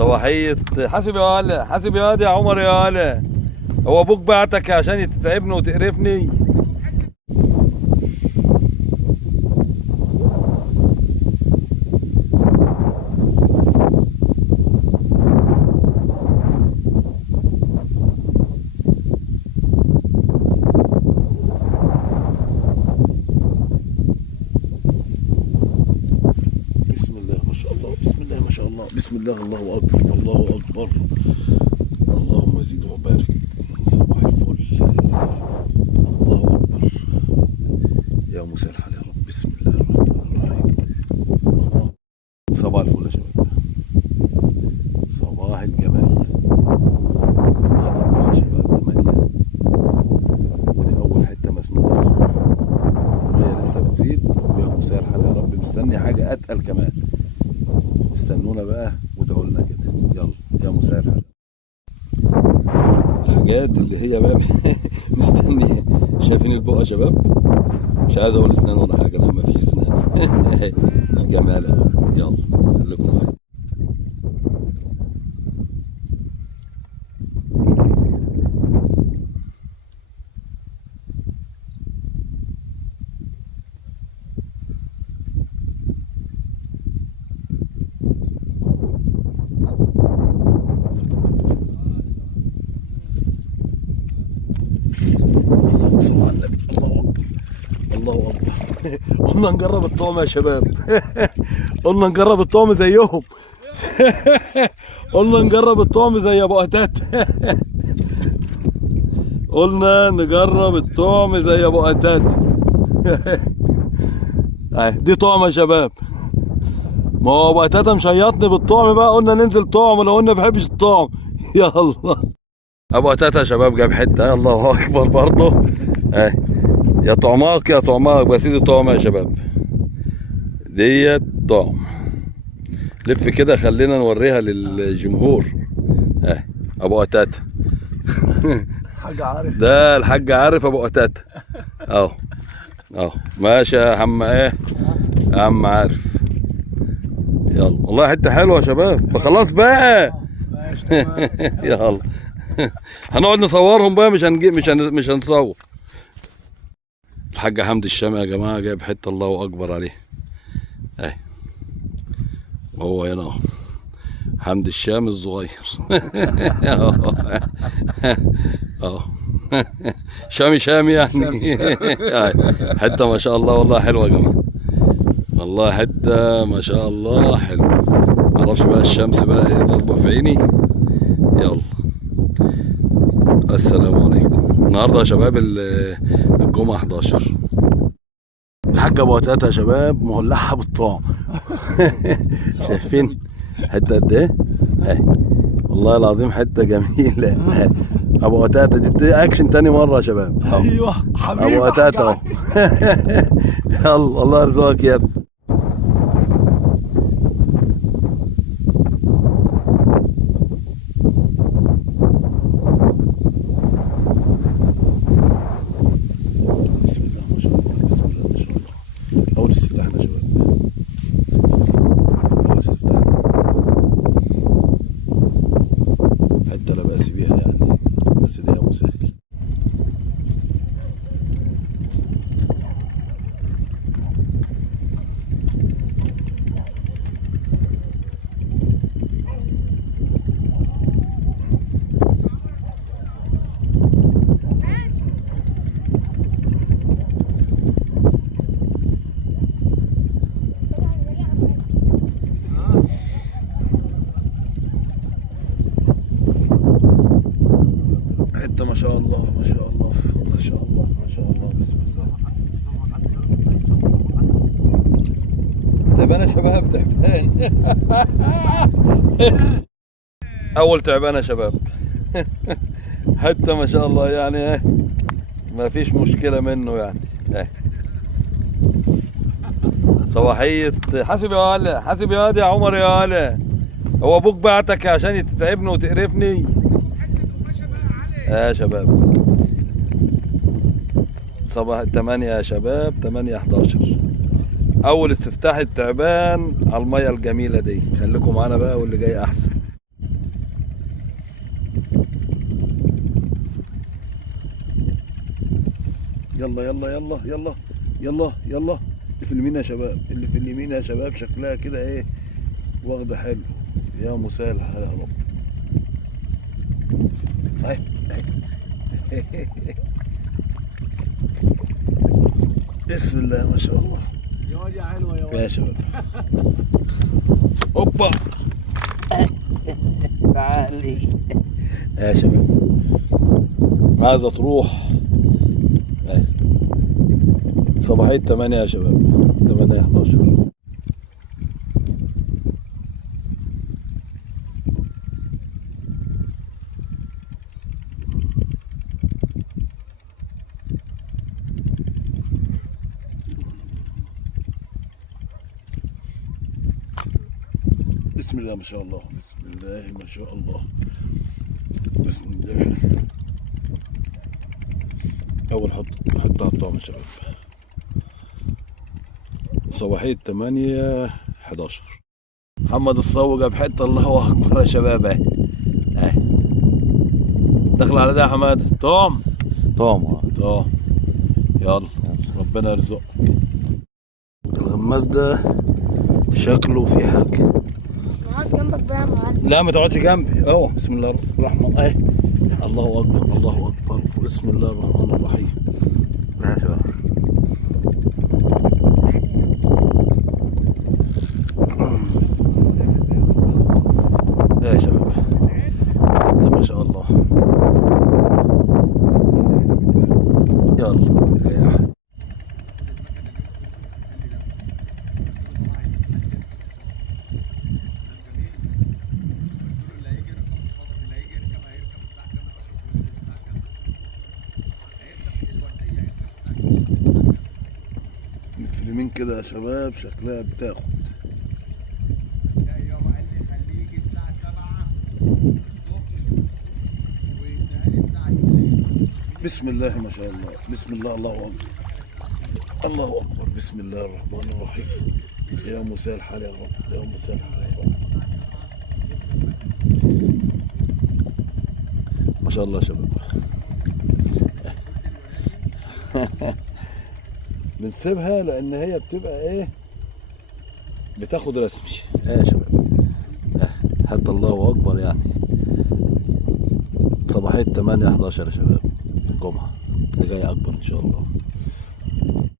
صباحية حاسب يا ولا، حاسب يا واد يا عمر يا ولا. هو ابوك بعتك عشان تتعبني وتقرفني؟ بسم الله ما شاء الله، بسم الله ما شاء الله، بسم الله، الله اكبر الله اكبر، اللهم زد وبارك. صباح الفل، الله اكبر، يا مساء الحال يا رب. بسم الله الرحمن الرحيم. صباح الفل يا شباب، صباح الجمال. يا شباب 8 ودي اول حته مسنونه الصبح، وهي لسه بتزيد. ويا مساء الحال يا رب، مستني حاجه اتقل كمان. استنونا بقى وادعوا لنا كده. يلا يا مساء الحال. الحاجات اللي هي بقى مستني. شايفين البقى يا شباب؟ مش عايز اقول اسنان ولا حاجه، لا مفيش اسنان. الجمال اهو. يلا خليكم معايا. صلوا على النبي. الله اكبر الله اكبر. قلنا نجرب الطعم يا شباب. قلنا نجرب الطعم زيهم. قلنا نجرب الطعم زي ابو قتات. قلنا نجرب الطعم زي ابو قتات. دي طعم يا شباب. ما هو ابو قتات مشيطني بالطعم بقى، قلنا ننزل طعم لو قلنا ما بحبش الطعم. يلا ابو قتات يا شباب جاب حته. الله اكبر برضه. يا طعماك يا طعماك، بس دي طعم يا شباب، ديت طعم. لف كده خلينا نوريها للجمهور. ابو قتات. الحاج عارف، ده الحاج عارف ابو قتات اهو اهو. ماشي يا عم. يا عم عارف. يلا والله حته حلوه يا شباب. خلاص بقى. ماشي تمام. يلا هنقعد نصورهم بقى، مش هنصور. الحاج حمدي الشامي يا جماعه جايب حته الله اكبر عليه. وهو هنا اهو حمدي الشامي الصغير. اهو شامي يعني. حته ما شاء الله والله حلوه يا جماعه، والله حته ما شاء الله حلوه. معرفش بقى الشمس بقى ايه ضربه في عيني. يلا السلام عليكم. النهارده يا شباب الجمعه 11. الحاج ابو قتاته يا شباب مولعها بالطعم. شايفين حته قد ايه؟ والله العظيم حته جميله. ابو قتاته دي اكشن تاني مره يا شباب. ايوه حبيبي ابو قتاته اهو. يلا الله يرزقك يا ابني. بسم الله ما شاء الله، بسم الله ما شاء الله. اول استفتاح يا شباب، اول استفتاح. حتى لا بأس بيها يعني، بس دي ابو سهل. حته ما شاء الله ما شاء الله ما شاء الله ما شاء الله. بسم الله. تعبان يا شباب، تعبان. اول تعبان يا شباب. حته ما شاء الله يعني ما فيش مشكله منه يعني. صباحيه حاسب يا ولا، حاسب يا واد يا عمر يا ولا. هو ابوك بعتك عشان تتعبني وتقرفني؟ يا شباب صباح 8 يا شباب، 8/11. اول استفتاح التعبان على الميه الجميله دي. خليكم معانا بقى واللي جاي احسن. يلا يلا يلا يلا يلا يلا. اللي في اليمين يا شباب، اللي في اليمين يا شباب شكلها كده ايه، واخده حلو. يا مسهل الحال يا رب. اهي اهي. بسم الله ما شاء الله. يا واد يا حلوه يا واد. يا شباب اوبا تعالي يا شباب، عايزه تروح. اهي صباحية 8 يا شباب، 8 11. بسم الله ما شاء الله، بسم الله ما شاء الله، بسم الله. أول حط على الطعم يا شباب. صباحية 8 11. محمد الصاوي جاب حتة، الله أكبر يا شباب. أهي أهي دخل على ده يا حماد. طعم طعم. يلا ربنا يرزقك. الغماز ده شكله في حاجة. اقعد جنبك بقى يا معلم. لا ما تقعدش جنبي. بسم الله الرحمن الرحيم. اهي الله اكبر الله اكبر. بسم الله الرحمن الرحيم. يا شباب يا شباب ما شاء الله. يلا يا أحد. في اليمين كده يا شباب شكلها بتاخد. يابا قال لي خليك الساعة 7 الصبح ويديها الساعة 2. بسم الله ما شاء الله، بسم الله الله اكبر الله اكبر. بسم الله الرحمن الرحيم. يا مساء الحال يا رب، يا مساء الحال يا رب. ما شاء الله يا شباب. بنسيبها لان هي بتبقى ايه، بتاخد رسمي. يا شباب حتى الله اكبر يعني. صباحية 8 11 يا شباب، الجمعة اللي جاية اكبر ان شاء الله.